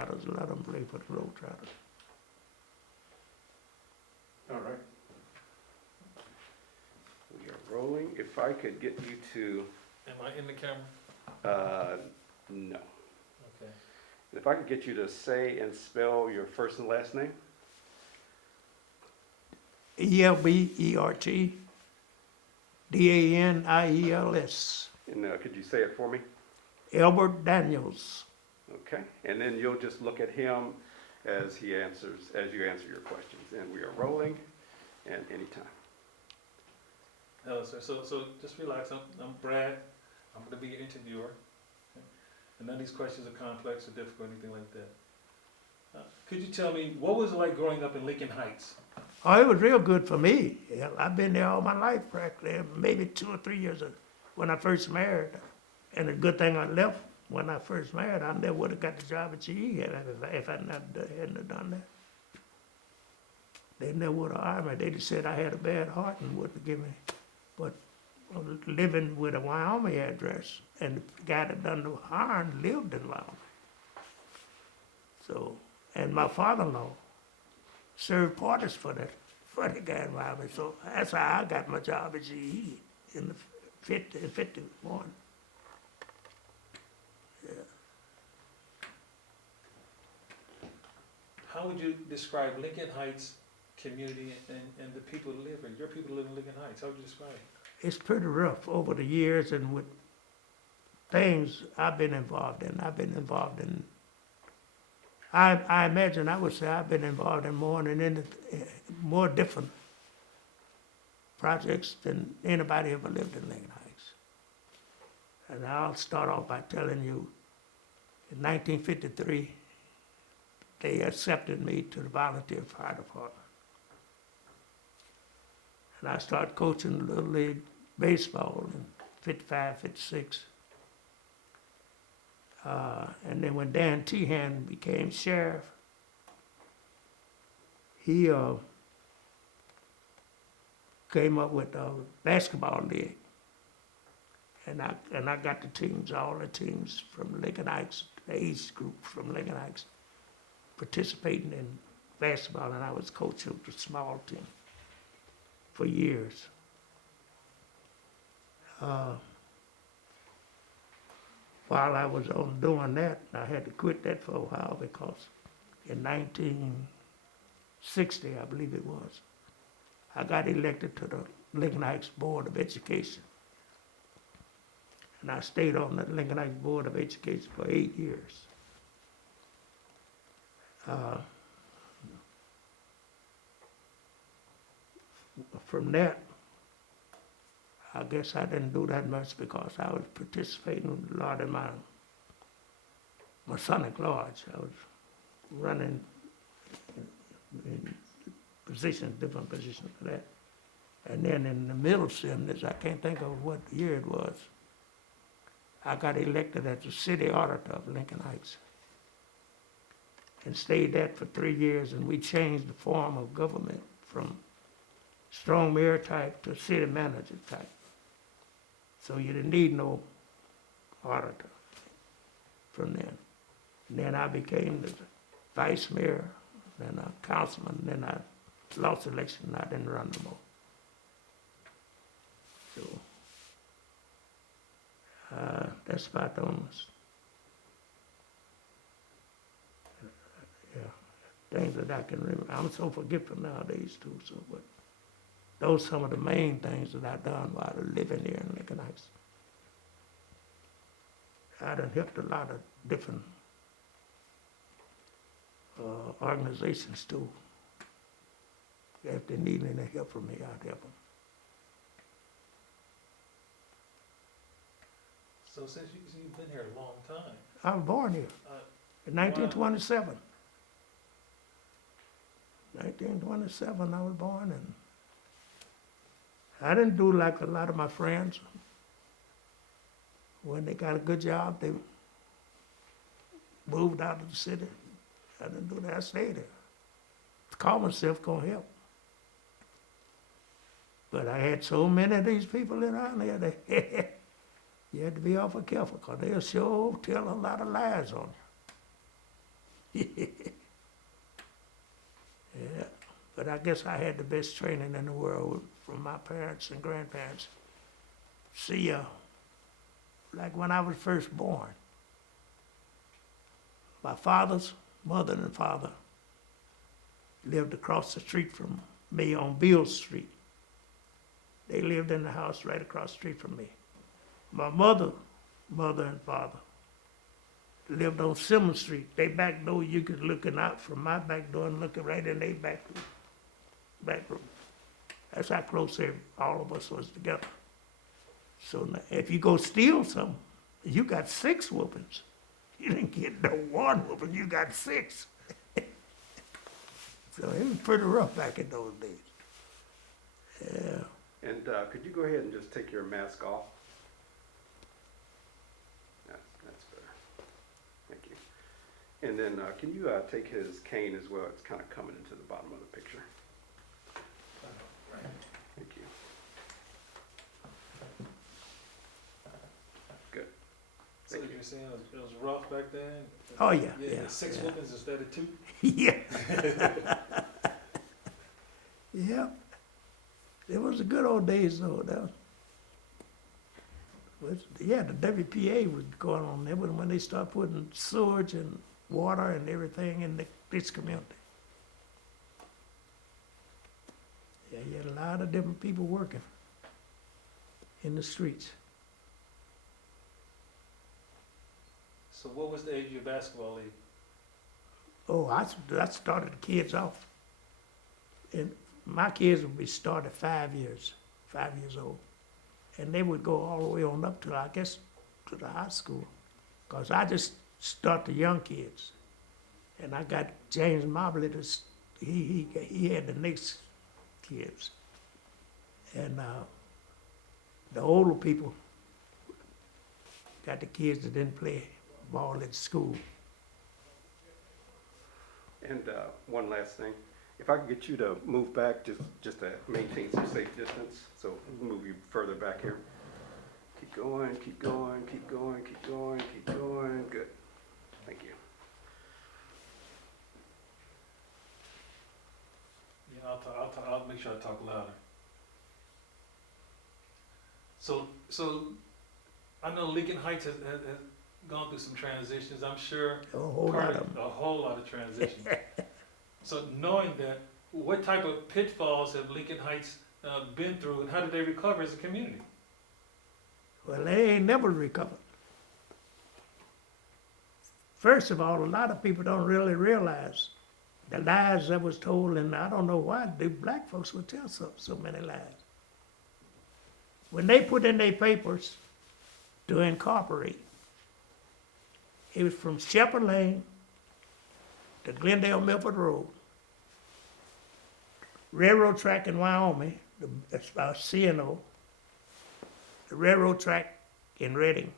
Globetrotters, let them play for the Globetrotters. All right. We are rolling. If I could get you to, Am I in the camera? no. Okay. If I could get you to say and spell your first and last name? Elbert, Daniels, And could you say it for me? Elbert Daniels. Okay. And then you'll just look at him as you answer your questions. And we are rolling, and anytime. Hello, sir. So just relax. I'm Brad. I'm going to be your interviewer. Okay? And none of these questions are complex or difficult or anything like that. Could you tell me, what was it like growing up in Lincoln Heights? Oh, it was real good for me. Hell, I've been there all my life practically, maybe 2 or 3 years when I first married. And the good thing I left when I first married, I never would have got the job at GE if I hadn't have done that. They never would have hired me. They just said I had a bad heart and wouldn't give me. But living with a Wyoming address, and the guy that done the hiring lived in Wyoming. So, and my father-in-law served parties for the guy in Wyoming. So that's how I got my job at GE in the 51. Yeah. How would you describe Lincoln Heights community and the people who live in, your people who live in Lincoln Heights? How would you describe it? It's pretty rough over the years, and with things I've been involved in. I imagine I would say I've been involved in more different projects than anybody ever lived in Lincoln Heights. And I'll start off by telling you, in 1953, they accepted me to the volunteer fire department. And I started coaching Little League baseball in 55, 56. And then when Dan Tehan became sheriff, he came up with a basketball league. And I got the teams, all the teams from Lincoln Heights, the age group from Lincoln Heights, participating in basketball, and I was coach of the small team for years. While I was on doing that, I had to quit that for a while because in 1960, I believe it was, I got elected to the Lincoln Heights Board of Education. And I stayed on the Lincoln Heights Board of Education for 8 years. From that, I guess I didn't do that much because I was participating a lot in my Masonic Lodge. I was running in different positions for that. And then in the middle 70s, I can't think of what year it was, I got elected as the city auditor of Lincoln Heights and stayed there for 3 years, and we changed the form of government from strong mayor type to city manager type. So you didn't need no auditor from then. And then I became the vice mayor, then a councilman, then I lost the election and I didn't run no more. So that's about the honest. Yeah, things that I can remember. I'm so forgetful nowadays too, so but those are some of the main things that I've done while living here in Lincoln Heights. I done helped a lot of different organizations too. If they need any help from me, I'd help them. So since you've been here a long time, I was born here in 1927. 1927 I was born, and I didn't do like a lot of my friends. When they got a good job, they moved out of the city. I didn't do that, I stayed there. Call myself gonna help. But I had so many of these people around there that you had to be awful careful because they'll sure tell a lot of lies on you. I guess I had the best training in the world from my parents and grandparents. See, like when I was first born, my father's mother and father lived across the street from me on Beale Street. They lived in the house right across the street from me. My mother and father lived on Simmons Street. They back door, you could looking out from my back door and looking right in their back room. That's how close all of us was together. So now, if you go steal something, you got 6 whoopings. You didn't get no 1 whooping, you got 6. So it was pretty rough back in those days. Yeah. And could you go ahead and just take your mask off? That's better. Thank you. And then can you take his cane as well? It's kind of coming into the bottom of the picture. Thank you. Good. So Thank you. you're saying it was rough back then? Oh, yeah, yeah. 6 yeah. whoopings instead of 2? Yeah. Yeah. It was the good old days though. Yeah, the WPA was going on there when they started putting sewage and water and everything in this community. Yeah, you had a lot of different people working in the streets. So what was the age of your basketball league? Oh, I started the kids off. And my kids would be started 5 years old. And they would go all the way on up to, I guess, to the high school. Because I just start the young kids. And I got James Mobley, he had the next kids. And the older people got the kids that didn't play ball at school. And one last thing. If I could get you to move back just to maintain some safe distance. So we'll move you further back here. Keep going, keep going, keep going, keep going, keep going. Good. Thank you. Yeah, I'll make sure I talk louder. So I know Lincoln Heights has gone through some transitions. I'm sure A whole lot of them. a whole lot of transitions. So knowing that, what type of pitfalls have Lincoln Heights been through, and how did they recover as a community? Well, they ain't never recovered. First of all, a lot of people don't really realize the lies that was told, and I don't know why the black folks would tell so many lies. When they put in their papers to incorporate, it was from Shepherd Lane to Glendale Milford Road, railroad track in Wyoming, that's about CNO, the railroad track in Reading.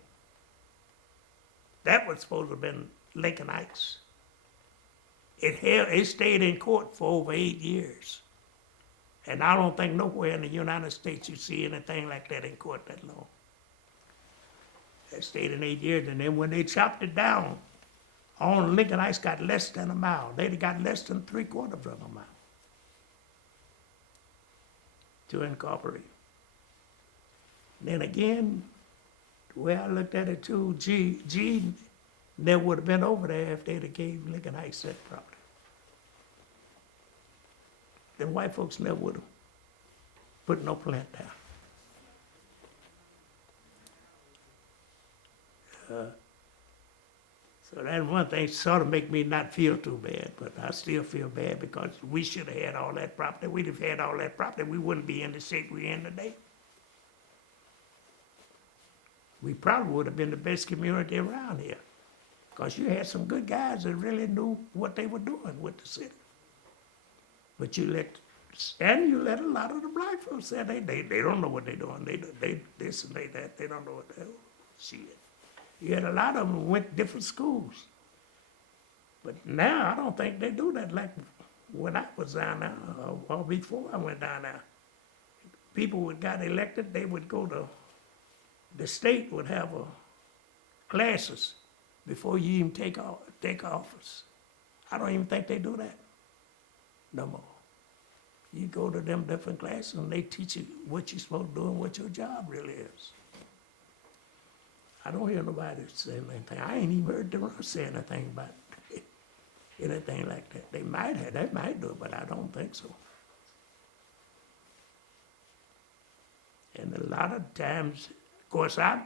That was supposed to have been Lincoln Heights. It stayed in court for over 8 years. And I don't think nowhere in the United States you see anything like that in court that long. It stayed in 8 years, and then when they chopped it down, on Lincoln Heights got less than a mile. They'd got less than 3/4 of a mile to incorporate. Then again, the way I looked at it too, G never would have been over there if they'd have gave Lincoln Heights that property. Then white folks never would have put no plant down. So that's one thing sort of make me not feel too bad, but I still feel bad because we should have had all that property. We'd have had all that property, we wouldn't be in the shape we're in today. We probably would have been the best community around here because you had some good guys that really knew what they were doing with the city. But you let a lot of the black folks say they don't know what they're doing. They this and they that. They don't know what the hell shit. You had a lot of them who went to different schools. But now I don't think they do that like when I was down there or before I went down there. People who got elected, they would go to, the state would have classes before you even take office. I don't even think they do that no more. You go to them different classes and they teach you what you're supposed to do and what your job really is. I don't hear nobody saying anything. I ain't even heard them say anything about anything like that. They might do it, but I don't think so. And a lot of times, of course, I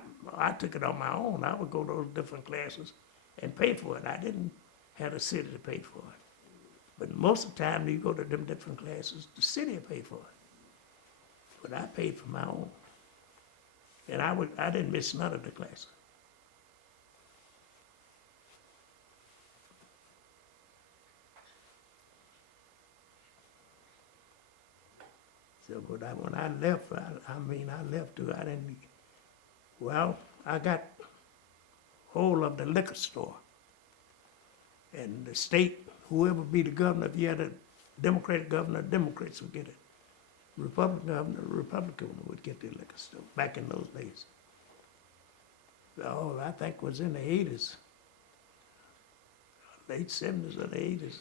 took it on my own. I would go to those different classes and pay for it. I didn't have the city to pay for it. But most of the time, you go to them different classes, the city will pay for it. But I paid for my own. And I didn't miss none of the classes. So, but when I left, I left too. I didn't, well, I got hold of the liquor store. And the state, whoever be the governor, if you had a Democratic governor, Democrats would get it. Republican governor, Republican would get the liquor store back in those days. Oh, I think it was in the 80s, late 70s or the 80s.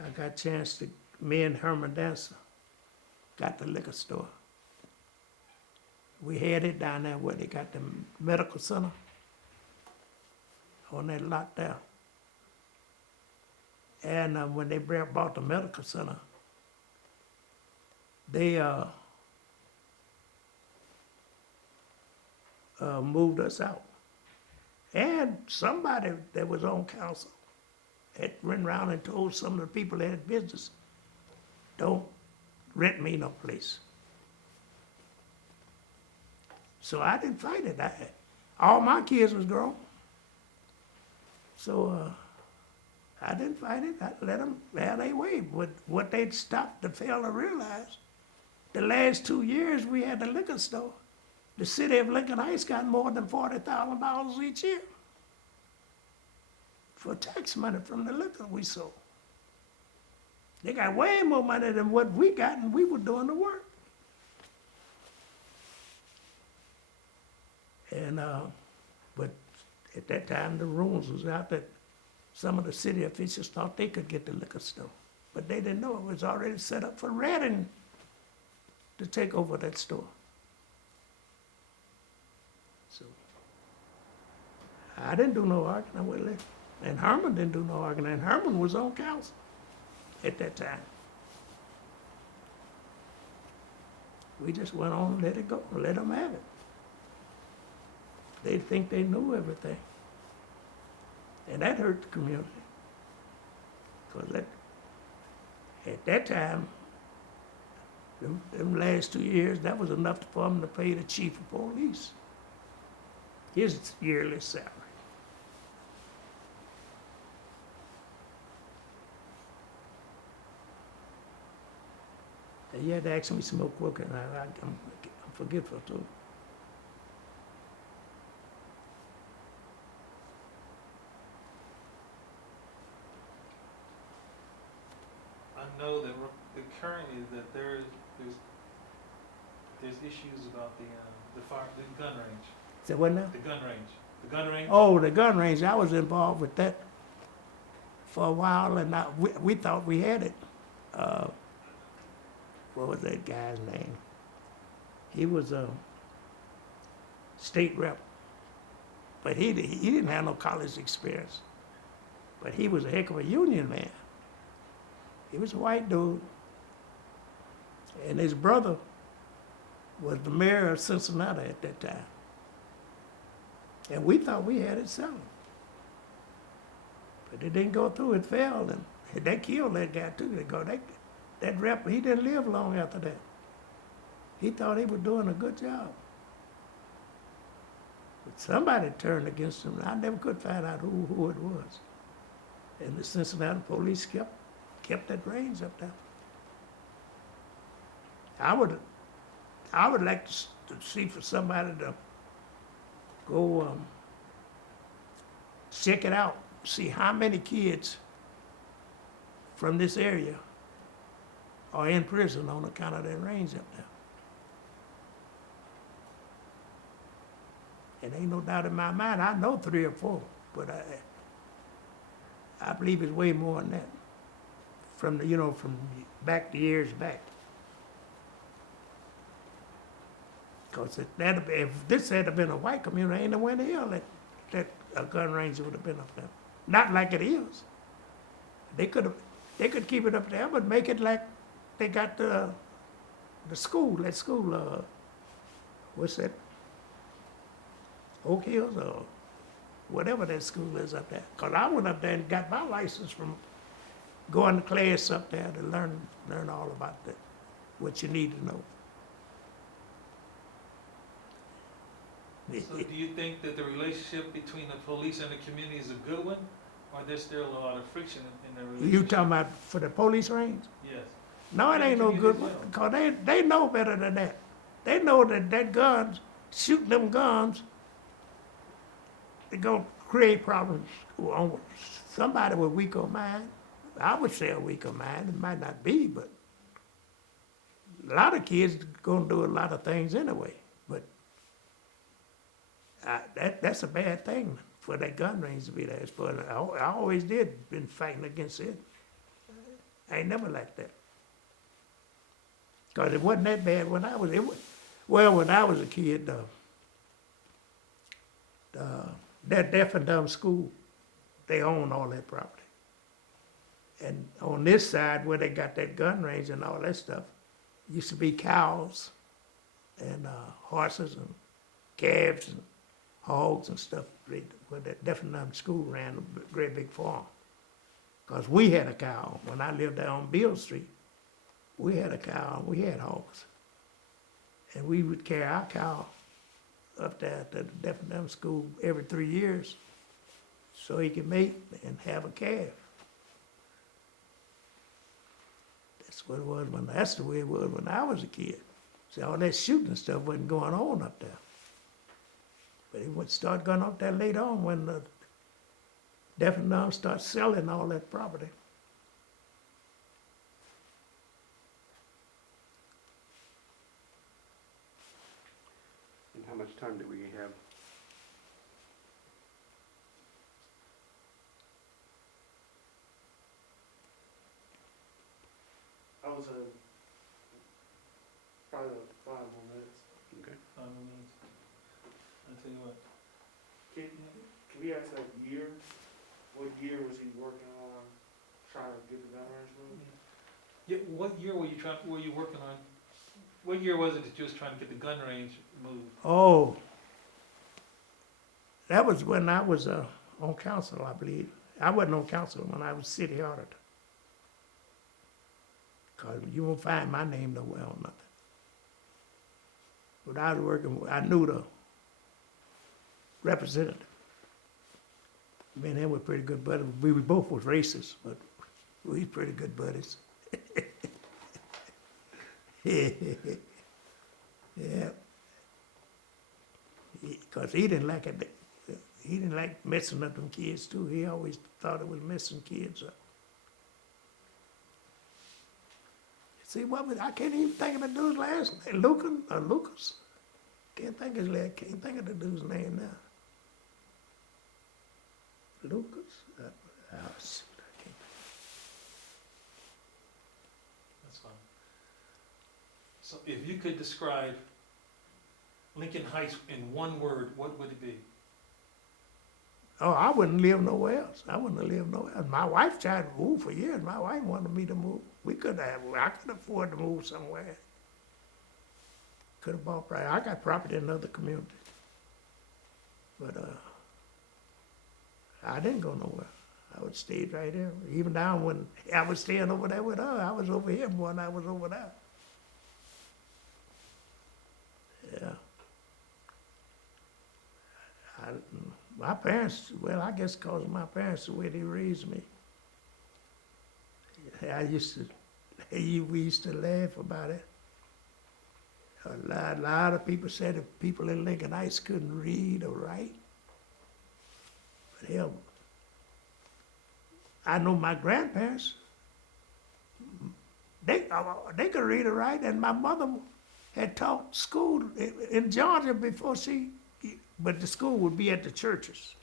I got a chance to, me and Herman Dancer got the liquor store. We had it down there where they got the medical center on that lot there. And when they bought the medical center, they moved us out. And somebody that was on council had went around and told some of the people that had business, don't rent me no place. So I didn't fight it. All my kids was grown. So I didn't fight it. I let them have their way. But what they stopped to fail to realize, the last 2 years we had the liquor store. The city of Lincoln Heights got more than $40,000 each year for tax money from the liquor we sold. They got way more money than what we got, and we were doing the work. And but at that time, the rumors was out that some of the city officials thought they could get the liquor store, but they didn't know it was already set up for Redding to take over that store. So I didn't do no arguing with it, and Herman didn't do no arguing, and Herman was on council at that time. We just went on and let it go, let them have it. They think they knew everything. And that hurt the community. Because at that time, them last 2 years, that was enough for them to pay the chief of police his yearly salary. And you had to ask me some more quicker, and I'm forgetful too. I know that currently that there's issues about the gun range. So what now? The gun range. The gun range. Oh, the gun range, I was involved with that for a while, and we thought we had it. What was that guy's name? He was a state rep, but he didn't have no college experience. But he was a heck of a union man. He was a white dude, and his brother was the mayor of Cincinnati at that time. And we thought we had it settled. But it didn't go through, it failed, and they killed that guy too. That rep, he didn't live long after that. He thought he was doing a good job. But somebody turned against him, and I never could find out who it was. And the Cincinnati police kept that range up there. I would like to see for somebody to go check it out, see how many kids from this area are in prison on account of that range up there. And ain't no doubt in my mind, I know 3 or 4, but I believe it's way more than that. from the, from back to years back. Cause if this had been a white community, ain't nowhere in the hell that a gun range would have been up there. Not like it is. They could keep it up there, but make it like they got the school, what's that? Oak Hills or whatever that school is up there. Cause I went up there and got my license from going to class up there to learn all about what you need to know. So do you think that the relationship between the police and the community is a good one? Or there's still a lot of friction in the relationship? You talking about for the police range? Yes. No, it ain't no good one, Community cause they know better than that. They know that guns, shooting them guns, they gonna create problems on somebody with weaker mind. I would say a weaker mind, it might not be, but a lot of kids gonna do a lot of things anyway, but that's a bad thing for that gun range to be there. I always did been fighting against it. I ain't never liked that. Cause it wasn't that bad when I was a kid, that deaf and dumb school, they own all that property. And on this side where they got that gun range and all that stuff, used to be cows and horses and calves and hogs and stuff where that deaf and dumb school ran a great big farm. Cause we had a cow when I lived there on Beale Street. We had a cow and we had hogs. And we would carry our cow up there to the deaf and dumb school every 3 years so he could mate and have a calf. That's what it was that's the way it was when I was a kid. See, all that shooting stuff wasn't going on up there. But it would start going up there later on when the deaf and dumb start selling all that property. And how much time do we have? I was probably 5 more minutes. Okay. I'll tell you what. Can we ask that year? What year was he working on trying to get the gun range moved? Yeah, what year were you working on? What year was it that you was trying to get the gun range moved? Oh, that was when I was on council, I believe. I wasn't on council when I was city auditor. Cause you won't find my name nowhere on nothing. But I was working, I knew the representative. Me and him were pretty good buddies. We both was racist, but we was pretty good buddies. Yeah. Because he didn't like it. He didn't like messing up them kids too. He always thought it was messing kids up. See, I can't even think of the dude's last name. Lucas? Can't think of the dude's name now. Lucas? Shoot, I can't. That's fine. So if you could describe Lincoln Heights in one word, what would it be? Oh, I wouldn't live nowhere else. I wouldn't have lived nowhere else. My wife tried to move for years. My wife wanted me to move. I could afford to move somewhere. Could have bought property. I got property in another community. But I didn't go nowhere. I would stay right there. Even down when I was staying over there with her, I was over here more than I was over there. Yeah. My parents, well, I guess because of my parents, the way they raised me. We used to laugh about it. A lot of people said that people in Lincoln Heights couldn't read or write. But hell, I know my grandparents, they could read or write, and my mother had taught school in Georgia before but the school would be at the churches.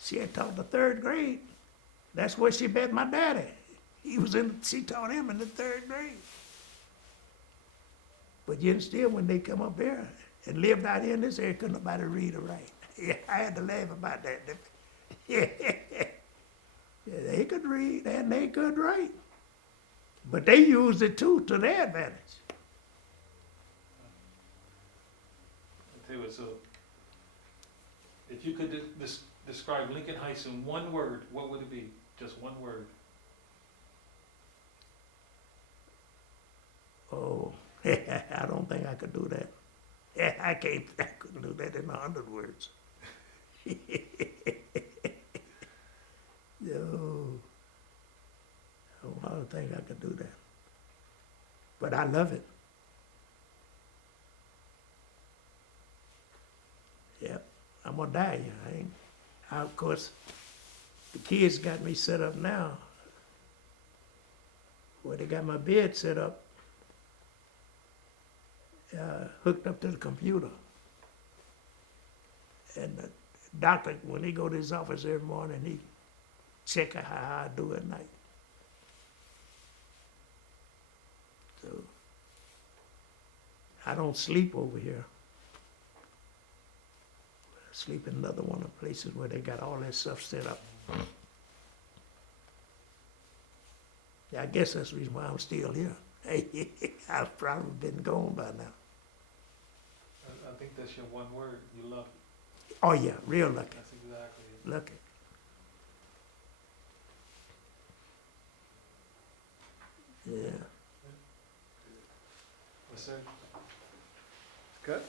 She had taught the 3rd grade. That's where she met my daddy. She taught him in the 3rd grade. But yet still, when they come up here and lived out here in this area, couldn't nobody read or write. Yeah, I had to laugh about that. Yeah, they could read and they could write. But they used it too, to their advantage. I tell you what, so, if you could describe Lincoln Heights in one word, what would it be? Just one word. Oh, I don't think I could do that. Yeah, I couldn't do that in 100 words. No. Oh, I don't think I could do that. But I love it. Yep, I'm gonna die here. Of course, the kids got me set up now. Where they got my bed set up, hooked up to the computer. And the doctor, when he go to his office every morning, he check how I do at night. So I don't sleep over here. I sleep in another one of the places where they got all that stuff set up. Yeah, I guess that's the reason why I'm still here. I've probably been gone by now. I think that's your one word. You love it. Oh yeah, real lucky. That's exactly it. Lucky. Yeah. Yes, sir. Good.